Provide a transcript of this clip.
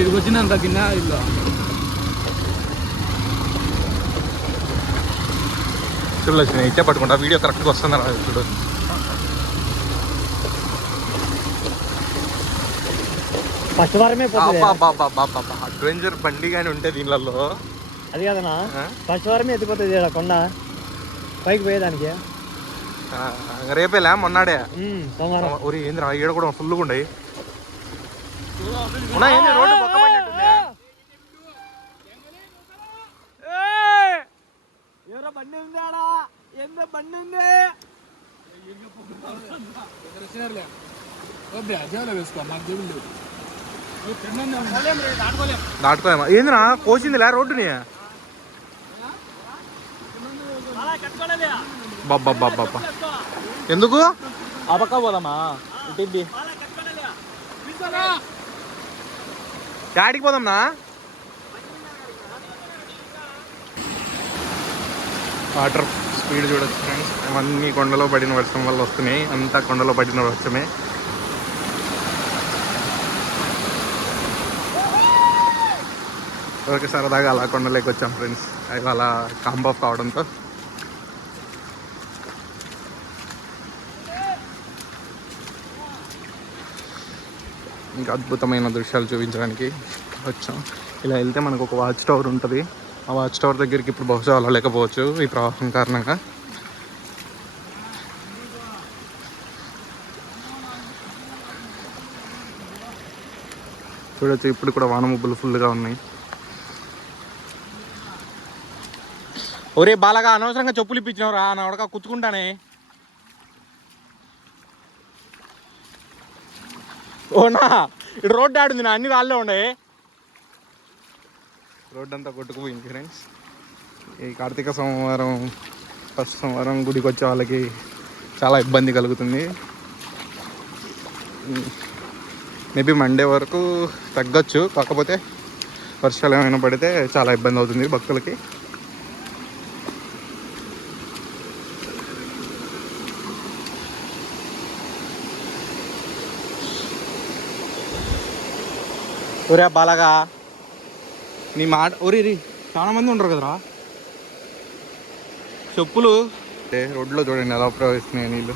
ఇక్కడికి వచ్చినంత కింద ఇల్లు చూడు వచ్చిన ఇట్టే పట్టుకుంటా వీడియో కరెక్ట్గా వస్తుంది చూడు. అడ్వెంచర్ బండి కానీ ఉంటే దీనిలో అది కాదన్నా ఫస్ట్ వారమే ఎత్తిపోతుంది కొండ పైకి పోయేదానికి. రేపేలా మొన్నాడే ఊరి ఏంది ఈడ కూడా ఫుల్గా ఉండయి. రోడ్డు బండి ఉంది ఆడ ఎంత బండి ఉంది వేసుకో నాకు జేబులు దాటుకోలేమా ఏందినా కోసిందిలే రోడ్డుని. బాబ్బా ఎందుకు అబక్క పోదామా ఇంటికి యాడికి పోదాంనా? వాటర్ స్పీడ్ చూడొచ్చు ఫ్రెండ్స్. అవన్నీ కొండలో పడిన వర్షం వల్ల వస్తున్నాయి. అంతా కొండలో పడిన వర్షమే. ఓకే సరదాగా అలా కొండలోకి వచ్చాం ఫ్రెండ్స్. ఇవాళ కాంబో ఆఫ్ కావడంతో ఇంకా అద్భుతమైన దృశ్యాలు చూపించడానికి వచ్చాం. ఇలా వెళ్తే మనకు ఒక వాచ్ టవర్ ఉంటుంది. ఆ వాచ్ టవర్ దగ్గరికి ఇప్పుడు బహుశా వెళ్ళలేకపోవచ్చు ఈ ప్రవాహం కారణంగా. చూడొచ్చు ఇప్పుడు కూడా వాన మబ్బులు ఫుల్గా ఉన్నాయి. ఒరే బాలగా అనవసరంగా చెప్పులు ఇప్పించినవరా నా ఉడక కుచ్చుకుంటానే. ఓనా ఇటు రోడ్డు ఆడుంది నా అన్ని రాళ్ళే ఉండే. రోడ్డు అంతా కొట్టుకుపోయింది ఫ్రెండ్స్. ఈ కార్తీక సోమవారం ఫస్ట్ సోమవారం గుడికి వచ్చే వాళ్ళకి చాలా ఇబ్బంది కలుగుతుంది. మేబీ మండే వరకు తగ్గచ్చు. కాకపోతే వర్షాలు ఏమైనా పడితే చాలా ఇబ్బంది అవుతుంది భక్తులకి. ఒరే బాలగా నీ మాట ఒరి చాలా మంది ఉంటారు కదరా. చెప్పులు రోడ్లో చూడండి ఎలా ప్రవహిస్తున్నాయి నీళ్ళు.